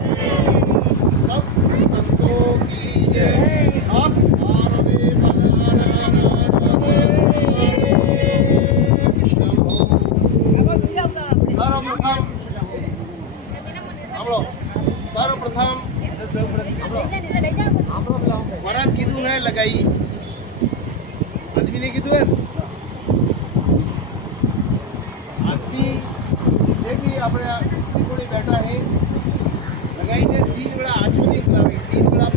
सब संतों की जय। अब भारवे सर्वप्रथम वरद कीधु है लगाई आदमी ने कीधु है आदमी જે બી આપણે સ્ત્રી જોડે બેઠા છે લગાઈને 3 વેળા આછો નહીં કરાવે 3 વેળા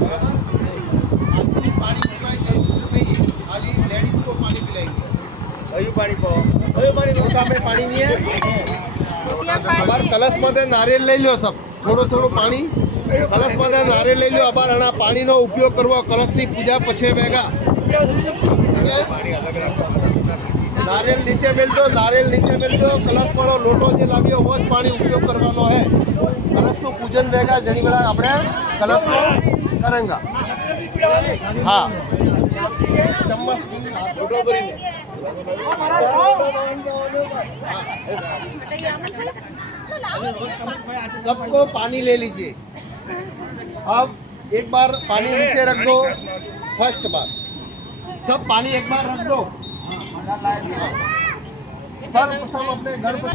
બરાબર આદમી પાણી પીવાય જરૂર નહીં ખાલી લેડીઝ को पानी पिलाएंगे કયું પાણી મોટામાં પાણી નહીં है અબાર કલશમાં નારિયેળ લઈ લો સબ થોડું પાણી કલશમાં નારિયેળ લઈ લો અબાર આના પાણીનો ઉપયોગ કરવો કલશની પૂજા પછી વેગા नारियल नीचे मिल दो कलश वालों लोटो जो लाव्यो वो पानी उपयोग करवानो है कलश तो पूजन वेगा जनी वेला आपणे कलश तो करेंगा हाँ चम्मच लोटो करी सबको पानी ले लीजिए अब एक बार पानी नीचे रख दो फर्स्ट बार सब पानी एक बार रख दो सर्वप्रथम अपने घर पर